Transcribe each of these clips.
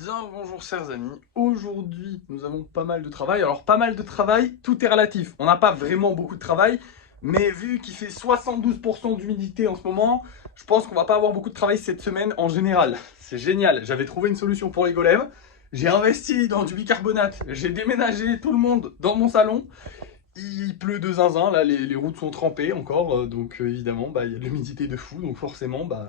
Bien, bonjour chers amis. Aujourd'hui, nous avons pas mal de travail. Alors, pas mal de travail, tout est relatif. On n'a pas vraiment beaucoup de travail, mais vu qu'il fait 72% d'humidité en ce moment, je pense qu'on va pas avoir beaucoup de travail cette semaine en général. C'est génial. J'avais trouvé une solution pour les golems. J'ai investi dans du bicarbonate. J'ai déménagé tout le monde dans mon salon. Il pleut de zinzin, là, les routes sont trempées encore. Donc, évidemment, bah, il y a de l'humidité de fou. Donc, forcément, bah.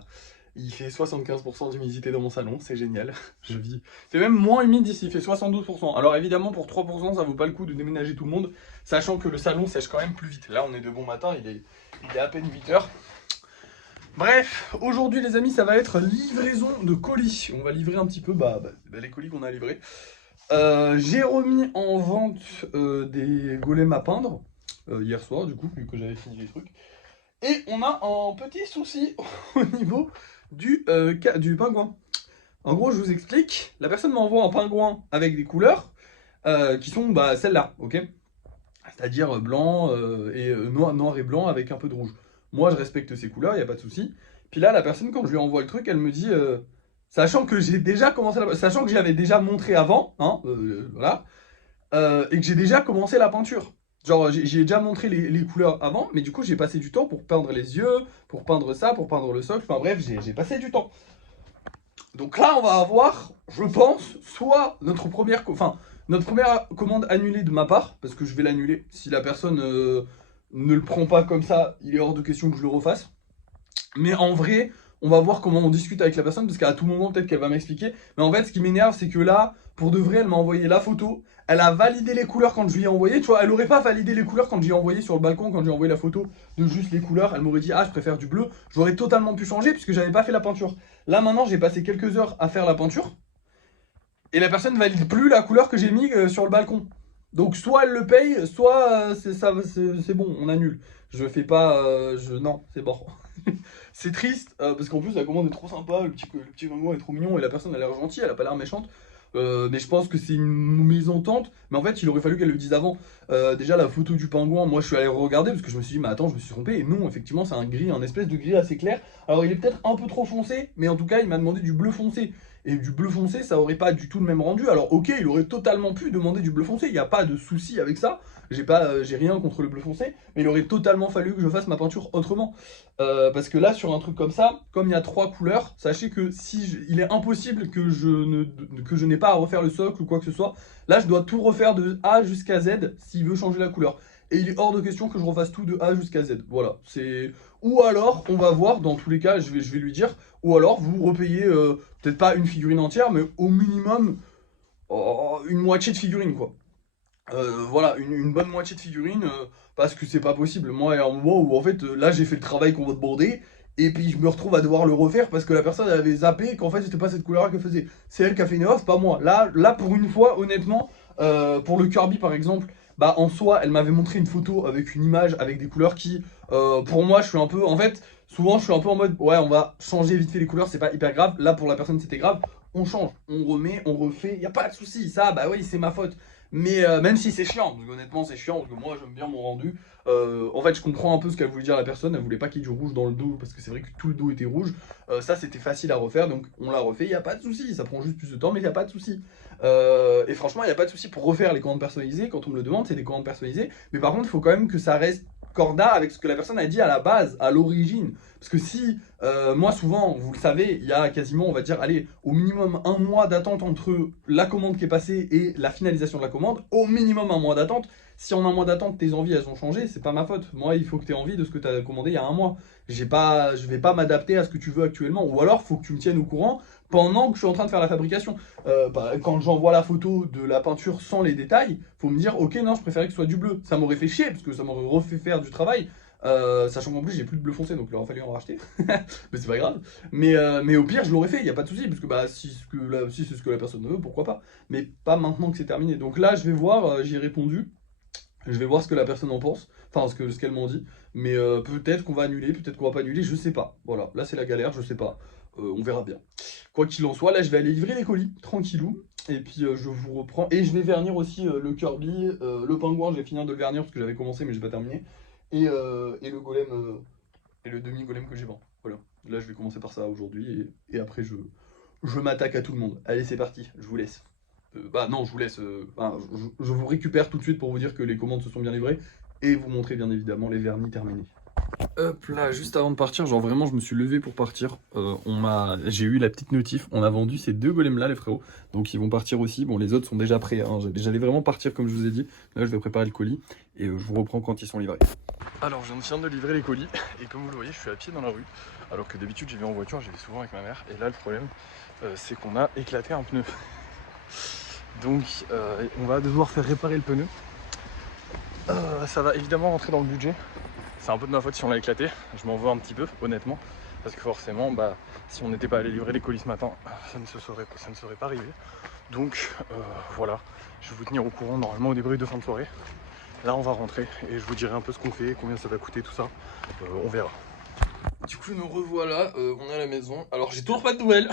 Il fait 75% d'humidité dans mon salon, c'est génial. Je vis. C'est même moins humide ici, il fait 72%. Alors évidemment, pour 3%, ça vaut pas le coup de déménager tout le monde, sachant que le salon sèche quand même plus vite. Là, on est de bon matin, il est à peine 8 heures. Bref, aujourd'hui les amis, ça va être livraison de colis. On va livrer un petit peu les colis qu'on a livrés. J'ai remis en vente des golems à peindre hier soir, du coup, vu que j'avais fini les trucs. Et on a un petit souci au niveau du pingouin. En gros, je vous explique. La personne m'envoie un pingouin avec des couleurs qui sont celles-là, ok. C'est-à-dire blanc noir et blanc avec un peu de rouge. Moi, je respecte ces couleurs, il n'y a pas de souci. Puis là, la personne, quand je lui envoie le truc, elle me dit, sachant que j'ai déjà commencé, sachant que je l'avais déjà montré avant, hein, voilà, et que j'ai déjà commencé la peinture. Genre, j'ai déjà montré les couleurs avant, mais du coup, j'ai passé du temps pour peindre les yeux, pour peindre ça, pour peindre le socle. Enfin bref, j'ai passé du temps. Donc là, on va avoir, je pense, soit notre première commande annulée de ma part, parce que je vais l'annuler. Si la personne ne le prend pas comme ça, il est hors de question que je le refasse. Mais en vrai, on va voir comment on discute avec la personne, parce qu'à tout moment, peut-être qu'elle va m'expliquer. Mais en fait, ce qui m'énerve, c'est que là, pour de vrai, elle m'a envoyé la photo. Elle a validé les couleurs quand je lui ai envoyé. Tu vois, elle aurait pas validé les couleurs quand j'ai envoyé sur le balcon, quand j'ai envoyé la photo de juste les couleurs. Elle m'aurait dit, ah, je préfère du bleu. J'aurais totalement pu changer, puisque j'avais pas fait la peinture. Là, maintenant, j'ai passé quelques heures à faire la peinture. Et la personne valide plus la couleur que j'ai mis sur le balcon. Donc, soit elle le paye, soit c'est bon, on annule. Je fais pas. Non, c'est bon. C'est triste, parce qu'en plus la commande est trop sympa, le petit pingouin est trop mignon et la personne a l'air gentille, elle a pas l'air méchante. Mais je pense que c'est une mésentente. Mais en fait, il aurait fallu qu'elle le dise avant. Déjà, la photo du pingouin, moi je suis allé regarder parce que je me suis dit, mais attends, je me suis trompé. Et non, effectivement, c'est un gris, un espèce de gris assez clair. Alors, il est peut-être un peu trop foncé, mais en tout cas, il m'a demandé du bleu foncé. Et du bleu foncé, ça aurait pas du tout le même rendu. Alors, ok, il aurait totalement pu demander du bleu foncé, il n'y a pas de souci avec ça. J'ai rien contre le bleu foncé, mais il aurait totalement fallu que je fasse ma peinture autrement. Parce que là, sur un truc comme ça, comme il y a trois couleurs, sachez que il est impossible que je n'ai pas à refaire le socle ou quoi que ce soit. Là, je dois tout refaire de A jusqu'à Z s'il veut changer la couleur. Et il est hors de question que je refasse tout de A jusqu'à Z. Voilà. Ou alors, on va voir, dans tous les cas, je vais lui dire, ou alors vous repayez, peut-être pas une figurine entière, mais au minimum une moitié de figurine, quoi. Voilà, une bonne moitié de figurines, parce que c'est pas possible. Moi, il y a un moment où en fait, là j'ai fait le travail qu'on m'a demandé, et puis je me retrouve à devoir le refaire parce que la personne elle avait zappé qu'en fait c'était pas cette couleur-là qu'elle faisait. C'est elle qui a fait une erreur, c'est pas moi. Là pour une fois, honnêtement, pour le Kirby par exemple, bah en soi, elle m'avait montré une photo avec une image avec des couleurs qui, pour moi, je suis un peu. En fait, souvent je suis un peu en mode, ouais, on va changer vite fait les couleurs, c'est pas hyper grave. Là pour la personne c'était grave. On change, on remet, on refait, y a pas de souci. Ça, bah oui, c'est ma faute. Mais même si c'est chiant, parce qu'honnêtement c'est chiant, parce que moi j'aime bien mon rendu. En fait, je comprends un peu ce qu'elle voulait dire la personne. Elle voulait pas qu'il y ait du rouge dans le dos, parce que c'est vrai que tout le dos était rouge. Ça, c'était facile à refaire, donc on l'a refait. Il y a pas de souci. Ça prend juste plus de temps, mais il y a pas de souci. Et franchement, il y a pas de souci pour refaire les commandes personnalisées. Quand on me le demande, c'est des commandes personnalisées. Mais par contre, il faut quand même que ça reste corda avec ce que la personne a dit à la base, à l'origine. Parce que si, moi souvent, vous le savez, il y a quasiment, on va dire, allez, au minimum un mois d'attente entre la commande qui est passée et la finalisation de la commande. Au minimum un mois d'attente. Si en un mois d'attente, tes envies, elles ont changé, c'est pas ma faute. Moi, il faut que tu aies envie de ce que tu as commandé il y a un mois. Je vais pas m'adapter à ce que tu veux actuellement. Ou alors, il faut que tu me tiennes au courant pendant que je suis en train de faire la fabrication. Quand j'envoie la photo de la peinture sans les détails, faut me dire, ok, non, je préférais que ce soit du bleu. Ça m'aurait fait chier, parce que ça m'aurait refait faire du travail. Sachant qu'en plus j'ai plus de bleu foncé, donc il aurait fallu en racheter. Mais c'est pas grave. Mais au pire je l'aurais fait, il y a pas de souci, parce que bah si c'est ce que la personne veut, pourquoi pas. Mais pas maintenant que c'est terminé. Donc là je vais voir, j'y ai répondu. Je vais voir ce que la personne en pense, enfin ce qu'elle m'en dit. Mais peut-être qu'on va annuler, peut-être qu'on va pas annuler, je sais pas. Voilà, là c'est la galère, je sais pas. On verra bien. Quoi qu'il en soit, là je vais aller livrer les colis, tranquillou. Et puis je vous reprends. Et je vais vernir aussi le Kirby, le pingouin, je vais finir de le vernir parce que j'avais commencé mais j'ai pas terminé. Et le golem, et le demi-golem que j'ai vend. Voilà. Là je vais commencer par ça aujourd'hui et après je m'attaque à tout le monde. Allez, c'est parti, je vous laisse. Bah non, je vous laisse. Je vous récupère tout de suite pour vous dire que les commandes se sont bien livrées et vous montrer bien évidemment les vernis terminés. Hop là, juste avant de partir, genre vraiment je me suis levé pour partir. J'ai eu la petite notif, on a vendu ces 2 golems là les frérots, donc ils vont partir aussi. Bon, les autres sont déjà prêts, hein. J'allais vraiment partir comme je vous ai dit. Là je vais préparer le colis et je vous reprends quand ils sont livrés. Alors je viens de livrer les colis et comme vous le voyez je suis à pied dans la rue. Alors que d'habitude j'y vais en voiture, j'y vais souvent avec ma mère. Et là le problème c'est qu'on a éclaté un pneu. Donc on va devoir faire réparer le pneu. Ça va évidemment rentrer dans le budget. C'est un peu de ma faute si on l'a éclaté, je m'en veux un petit peu honnêtement, parce que forcément bah, si on n'était pas allé livrer les colis ce matin, ça ne serait pas arrivé. Donc voilà, je vais vous tenir au courant normalement au débrief de fin de soirée. Là on va rentrer et je vous dirai un peu ce qu'on fait, combien ça va coûter, tout ça, on verra. Du coup nous revoilà, on est à la maison. Alors j'ai toujours pas de nouvelles.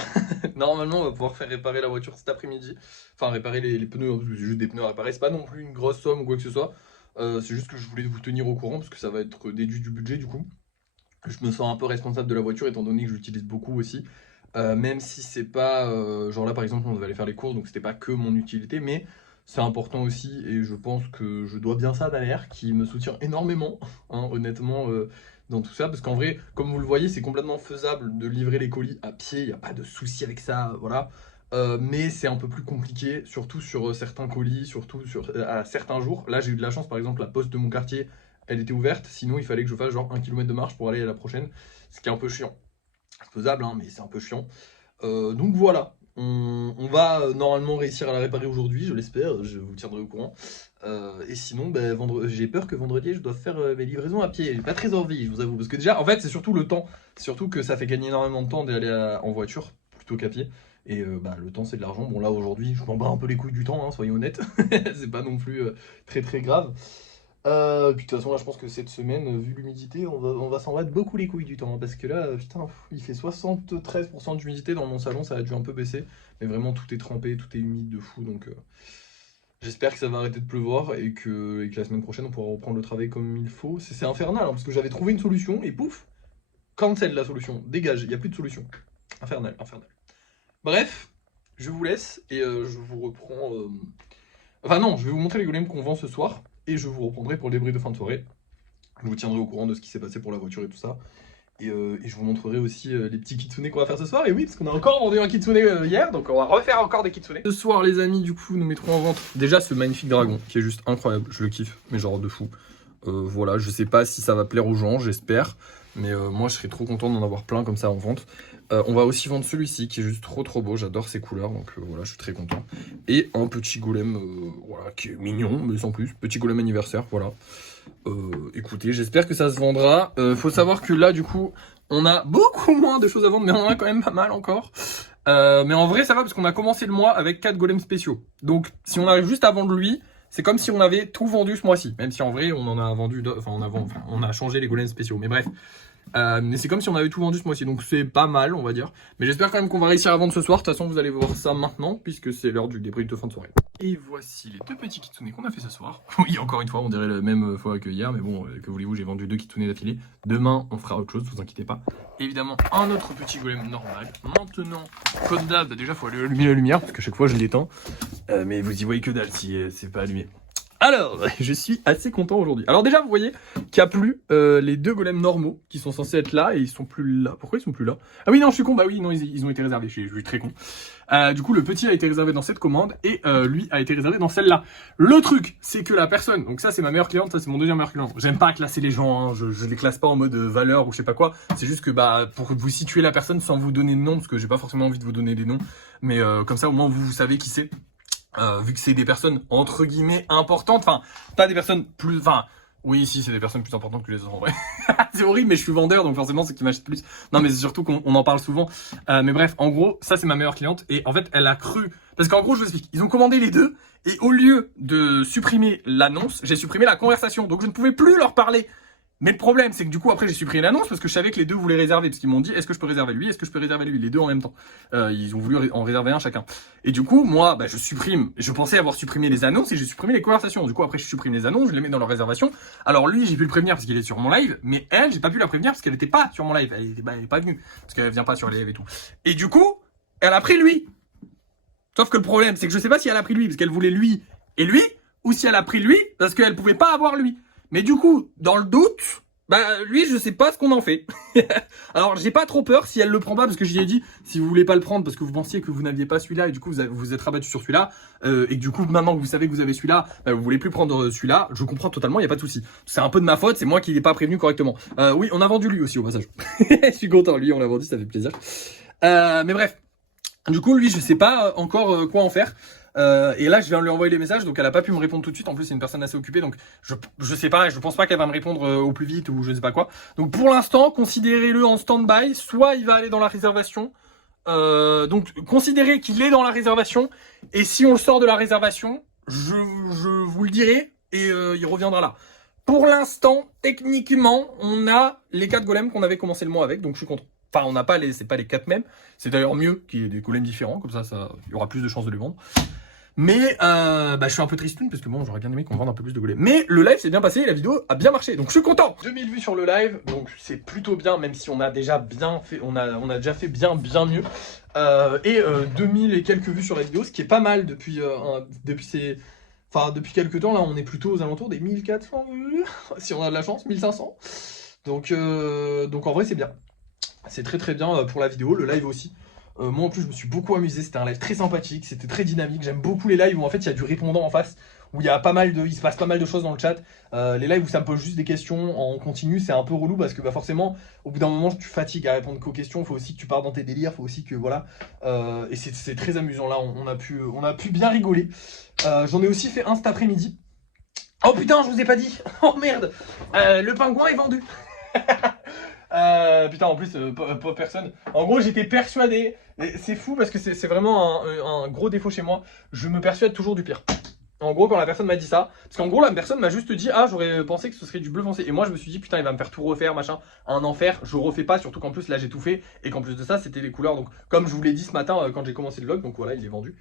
Normalement on va pouvoir faire réparer la voiture cet après-midi. Enfin réparer les pneus, c'est juste des pneus à réparer, c'est pas non plus une grosse somme ou quoi que ce soit. C'est juste que je voulais vous tenir au courant parce que ça va être déduit du budget du coup. Je me sens un peu responsable de la voiture étant donné que je l'utilise beaucoup aussi. Même si c'est pas... genre là par exemple on devait aller faire les courses donc c'était pas que mon utilité mais c'est important aussi et je pense que je dois bien ça à ma mère qui me soutient énormément hein, honnêtement dans tout ça parce qu'en vrai comme vous le voyez c'est complètement faisable de livrer les colis à pied, il n'y a pas de souci avec ça, voilà. Mais c'est un peu plus compliqué, surtout sur certains colis, surtout à certains jours. Là, j'ai eu de la chance, par exemple, la poste de mon quartier, elle était ouverte. Sinon, il fallait que je fasse genre 1 km de marche pour aller à la prochaine, ce qui est un peu chiant. C'est faisable, hein, mais c'est un peu chiant. Donc voilà, on va normalement réussir à la réparer aujourd'hui, je l'espère, je vous tiendrai au courant. Et sinon, bah, j'ai peur que vendredi, je doive faire mes livraisons à pied. J'ai pas très envie, je vous avoue, parce que déjà, en fait, c'est surtout le temps. C'est surtout que ça fait gagner énormément de temps d'aller en voiture plutôt qu'à pied. Et bah, le temps, c'est de l'argent. Bon, là, aujourd'hui, je m'en bats un peu les couilles du temps, hein, soyons honnêtes. C'est pas non plus très très grave. Puis de toute façon, là, je pense que cette semaine, vu l'humidité, on va s'en battre beaucoup les couilles du temps. Hein, parce que là, putain, il fait 73% d'humidité dans mon salon, ça a dû un peu baisser. Mais vraiment, tout est trempé, tout est humide de fou. Donc, j'espère que ça va arrêter de pleuvoir et que la semaine prochaine, on pourra reprendre le travail comme il faut. C'est infernal, hein, parce que j'avais trouvé une solution et pouf, cancel la solution, dégage, il n'y a plus de solution. Infernal, infernal. Bref, je vous laisse et je vous reprends... Enfin non, je vais vous montrer les golems qu'on vend ce soir et je vous reprendrai pour le débrief de fin de soirée. Je vous tiendrai au courant de ce qui s'est passé pour la voiture et tout ça. Et je vous montrerai aussi les petits kitsune qu'on va faire ce soir. Et oui, parce qu'on a encore vendu un kitsune hier, donc on va refaire encore des kitsune. Ce soir, les amis, du coup, nous mettrons en vente déjà ce magnifique dragon qui est juste incroyable. Je le kiffe, mais genre de fou. Voilà, je sais pas si ça va plaire aux gens, j'espère. Mais moi, je serais trop content d'en avoir plein comme ça en vente. On va aussi vendre celui-ci qui est juste trop beau. J'adore ses couleurs, donc voilà, je suis très content. Et un petit golem, voilà, qui est mignon, mais sans plus. Petit golem anniversaire, voilà. Écoutez, j'espère que ça se vendra. Faut savoir que là, du coup, on a beaucoup moins de choses à vendre, mais on en a quand même pas mal encore. Mais en vrai, ça va parce qu'on a commencé le mois avec 4 golems spéciaux. Donc, si on arrive juste à vendre lui, c'est comme si on avait tout vendu ce mois-ci. Même si en vrai, on en a vendu, on a changé les golems spéciaux. Mais bref. Mais c'est comme si on avait tout vendu ce mois-ci, donc c'est pas mal on va dire. Mais j'espère quand même qu'on va réussir à vendre ce soir. De toute façon vous allez voir ça maintenant puisque c'est l'heure du débrief de fin de soirée. Et voici les 2 petits kitsune qu'on a fait ce soir. Oui, encore une fois on dirait la même fois que hier, mais bon que voulez-vous, j'ai vendu 2 kitsune d'affilée. Demain on fera autre chose, vous inquiétez pas. Évidemment un autre petit golem normal. Maintenant comme d'hab, déjà faut allumer la lumière parce que chaque fois je l'éteins. Mais vous y voyez que dalle si c'est pas allumé. Alors, je suis assez content aujourd'hui. Alors déjà, vous voyez qu'il n'y a plus les 2 golems normaux qui sont censés être là et ils sont plus là. Pourquoi ils sont plus là? Ah oui, non, je suis con. Bah oui, non, ils ont été réservés. Je suis très con. Du coup, le petit a été réservé dans cette commande et lui a été réservé dans celle-là. Le truc, c'est que la personne, donc ça c'est ma meilleure cliente, ça c'est mon deuxième meilleur client. J'aime pas classer les gens, hein, je les classe pas en mode valeur ou je sais pas quoi. C'est juste que bah pour vous situer la personne sans vous donner de nom, parce que j'ai pas forcément envie de vous donner des noms, mais comme ça au moins vous savez qui c'est. Vu que c'est des personnes entre guillemets importantes, enfin pas des personnes plus, enfin oui si c'est des personnes plus importantes que les autres en vrai. C'est horrible mais je suis vendeur donc forcément c'est qu'ils m'achètent plus. Non mais c'est surtout qu'on en parle souvent. Mais bref, en gros ça c'est ma meilleure cliente et en fait elle a cru, parce qu'en gros je vous explique, ils ont commandé les 2 et au lieu de supprimer l'annonce, j'ai supprimé la conversation, donc je ne pouvais plus leur parler. Mais le problème, c'est que du coup, après, j'ai supprimé l'annonce parce que je savais que les 2 voulaient réserver. Parce qu'ils m'ont dit, est-ce que je peux réserver lui? Est-ce que je peux réserver lui? Les 2 en même temps. Ils ont voulu en réserver un chacun. Et du coup, moi, bah, je supprime. Je pensais avoir supprimé les annonces et j'ai supprimé les conversations. Du coup, après, je supprime les annonces, je les mets dans leur réservation. Alors lui, j'ai pu le prévenir parce qu'il est sur mon live. Mais elle, j'ai pas pu la prévenir parce qu'elle était pas sur mon live. Elle est pas venue. Parce qu'elle vient pas sur les lives et tout. Et du coup, Elle a pris lui. Sauf que le problème, c'est que je sais pas si elle a pris lui parce qu'elle voulait lui et lui, ou si elle a pris lui parce qu'elle pouvait pas avoir lui. Mais du coup, dans le doute, bah lui, je sais pas ce qu'on en fait. Alors, j'ai pas trop peur si elle le prend pas parce que je lui ai dit, si vous voulez pas le prendre parce que vous pensiez que vous n'aviez pas celui-là et du coup vous êtes rabattu sur celui-là et que du coup maintenant que vous savez que vous avez celui-là, bah, vous voulez plus prendre celui-là. Je comprends totalement, y a pas de souci. C'est un peu de ma faute, c'est moi qui l'ai pas prévenu correctement. Oui, on a vendu lui aussi au passage. Je suis content, lui, on l'a vendu, ça fait plaisir. Mais bref. Du coup, lui, je sais pas encore quoi en faire. Et là, je viens de lui envoyer les messages, donc elle a pas pu me répondre tout de suite. En plus, c'est une personne assez occupée, donc je sais pas, je pense pas qu'elle va me répondre au plus vite ou je sais pas quoi. Donc pour l'instant, considérez-le en stand-by. Soit il va aller dans la réservation. Donc considérez qu'il est dans la réservation. Et si on le sort de la réservation, je vous le dirai et il reviendra là. Pour l'instant, techniquement, on a les 4 golems qu'on avait commencé le mois avec, donc je suis content. Enfin, on n'a pas c'est pas les 4 mêmes. C'est d'ailleurs mieux qu'il y ait des golems différents, comme ça, il y aura plus de chances de les vendre. Mais je suis un peu tristoun parce que bon, j'aurais bien aimé qu'on vende un peu plus de golems. Mais le live s'est bien passé et la vidéo a bien marché, donc je suis content. 2000 vues sur le live, donc c'est plutôt bien, même si on a déjà bien fait, on a déjà fait bien mieux. 2000 et quelques vues sur la vidéo, ce qui est pas mal depuis depuis quelques temps. Là, on est plutôt aux alentours des 1400 vues, si on a de la chance, 1500. Donc en vrai, c'est bien. C'est très bien pour la vidéo, le live aussi. Moi en plus je me suis beaucoup amusé, c'était un live très sympathique, c'était très dynamique. J'aime beaucoup les lives où en fait il y a du répondant en face, où il se passe pas mal de choses dans le chat. Les lives où ça me pose juste des questions en continu, c'est un peu relou parce que forcément au bout d'un moment tu fatigues à répondre qu'aux questions, il faut aussi que tu pars dans tes délires, il faut aussi que voilà. Et c'est très amusant là, on a pu bien rigoler. J'en ai aussi fait un cet après-midi. Oh putain, je vous ai pas dit. Oh merde, le pingouin est vendu. Putain, en plus, pas personne. En gros, j'étais persuadé. C'est fou parce que c'est vraiment un gros défaut chez moi. Je me persuade toujours du pire. En gros, quand la personne m'a dit ça, parce qu'en gros, la personne m'a juste dit, ah, j'aurais pensé que ce serait du bleu foncé. Et moi, je me suis dit, putain, il va me faire tout refaire, machin. Un enfer. Je refais pas, surtout qu'en plus, là, j'ai tout fait. Et qu'en plus de ça, c'était les couleurs. Donc, comme je vous l'ai dit ce matin quand j'ai commencé le vlog, donc voilà, il est vendu.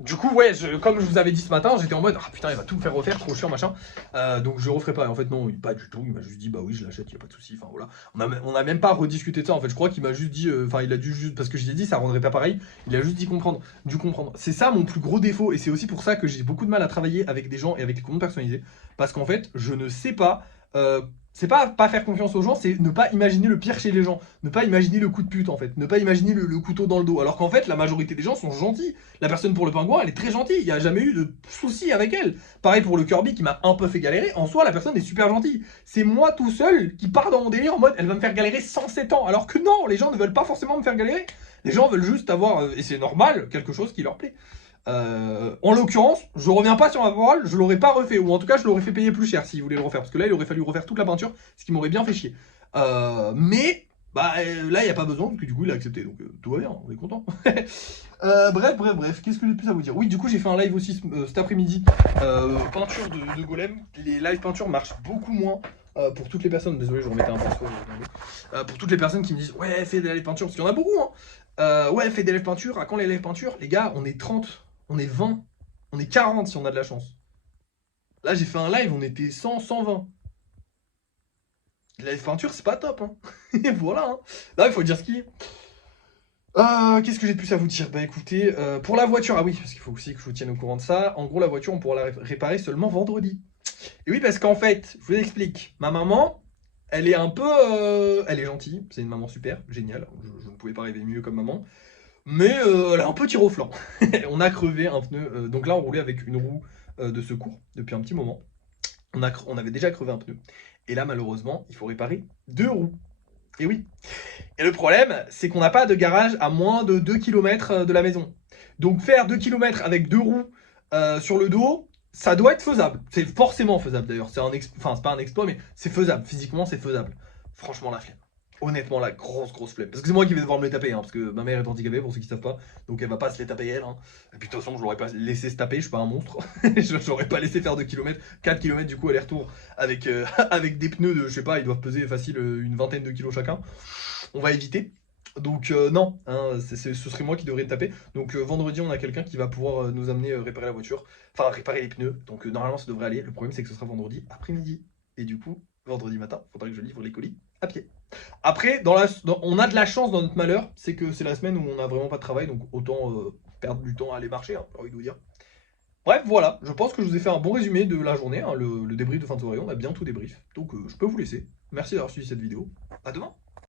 Du coup, ouais, comme je vous avais dit ce matin, j'étais en mode ah putain, il va tout me faire refaire, trop chiant, machin. Donc je referai pas. Et en fait, non, pas du tout. Il m'a juste dit bah oui, je l'achète, y a pas de souci. Enfin voilà. On a même pas rediscuté de ça. En fait, je crois qu'il m'a juste dit, enfin, il a dû juste parce que je l'ai dit, ça rendrait pas pareil. Il a juste dit comprendre, dû comprendre. C'est ça mon plus gros défaut, et c'est aussi pour ça que j'ai beaucoup de mal à travailler avec des gens et avec les comptes personnalisés, parce qu'en fait, je ne sais pas. C'est pas faire confiance aux gens, c'est ne pas imaginer le pire chez les gens. Ne pas imaginer le coup de pute en fait. Ne pas imaginer le couteau dans le dos. Alors qu'en fait, la majorité des gens sont gentils. La personne pour le pingouin, elle est très gentille. Il n'y a jamais eu de soucis avec elle. Pareil pour le Kirby qui m'a un peu fait galérer. En soi, la personne est super gentille. C'est moi tout seul qui part dans mon délire en mode elle va me faire galérer 107 ans. Alors que non, les gens ne veulent pas forcément me faire galérer. Les gens veulent juste avoir, et c'est normal, quelque chose qui leur plaît. En l'occurrence, je reviens pas sur ma parole, je l'aurais pas refait, ou en tout cas je l'aurais fait payer plus cher s'il voulait le refaire, parce que là il aurait fallu refaire toute la peinture, ce qui m'aurait bien fait chier. Mais là il n'y a pas besoin, parce que du coup il a accepté, donc tout va bien, on est content. Bref, qu'est-ce que j'ai de plus à vous dire? Oui, du coup j'ai fait un live aussi cet après-midi, peinture de golem. Les live peintures marchent beaucoup moins. Pour toutes les personnes, désolé je remettais un pinceau, pour toutes les personnes qui me disent ouais fais des live peintures, parce qu'il y en a beaucoup hein. Ouais fais des live peintures, à quand les live peintures? Les gars, on est 30. On est 20, on est 40 si on a de la chance. Là, j'ai fait un live, on était 100, 120. La live peinture, c'est pas top. Hein. Voilà. Hein. Là, il faut dire ce qui est. Qu'est-ce que j'ai de plus à vous dire? Bah écoutez, pour la voiture, ah oui, parce qu'il faut aussi que je vous tienne au courant de ça. En gros, la voiture, on pourra la réparer seulement vendredi. Et oui, parce qu'en fait, je vous explique. Ma maman, elle est un peu... elle est gentille, c'est une maman super, géniale. Je ne pouvais pas rêver mieux comme maman. Mais elle a un peu tiré au flanc. On a crevé un pneu. Donc là, on roulait avec une roue de secours depuis un petit moment. On avait déjà crevé un pneu. Et là, malheureusement, il faut réparer 2 roues. Et oui. Et le problème, c'est qu'on n'a pas de garage à moins de 2 km de la maison. Donc faire 2 km avec 2 roues sur le dos, ça doit être faisable. C'est forcément faisable d'ailleurs. Enfin, c'est pas un exploit, mais c'est faisable. Physiquement, c'est faisable. Franchement, la flemme. Honnêtement, la grosse flemme. Parce que c'est moi qui vais devoir me les taper, hein, parce que ma mère est handicapée, pour ceux qui savent pas. Donc elle va pas se les taper elle. Hein. Et puis de toute façon, je l'aurais pas laissé se taper, je suis pas un monstre. Je l'aurais pas laissé faire 2 km, 4 km du coup aller-retour avec, avec des pneus de, je sais pas, ils doivent peser facile une vingtaine de kilos chacun. On va éviter. Donc non, hein, ce serait moi qui devrais le taper. Donc vendredi, on a quelqu'un qui va pouvoir nous amener réparer la voiture. Enfin, réparer les pneus. Donc normalement, ça devrait aller. Le problème, c'est que ce sera vendredi après-midi. Et du coup, vendredi matin, faudra que je livre les colis à pied. Après, on a de la chance dans notre malheur, c'est que c'est la semaine où on n'a vraiment pas de travail, donc autant perdre du temps à aller marcher, hein, j'ai envie de vous dire. Bref, voilà, je pense que je vous ai fait un bon résumé de la journée, hein, le débrief de fin de soirée, on a bien tout débrief, donc je peux vous laisser. Merci d'avoir suivi cette vidéo, à demain.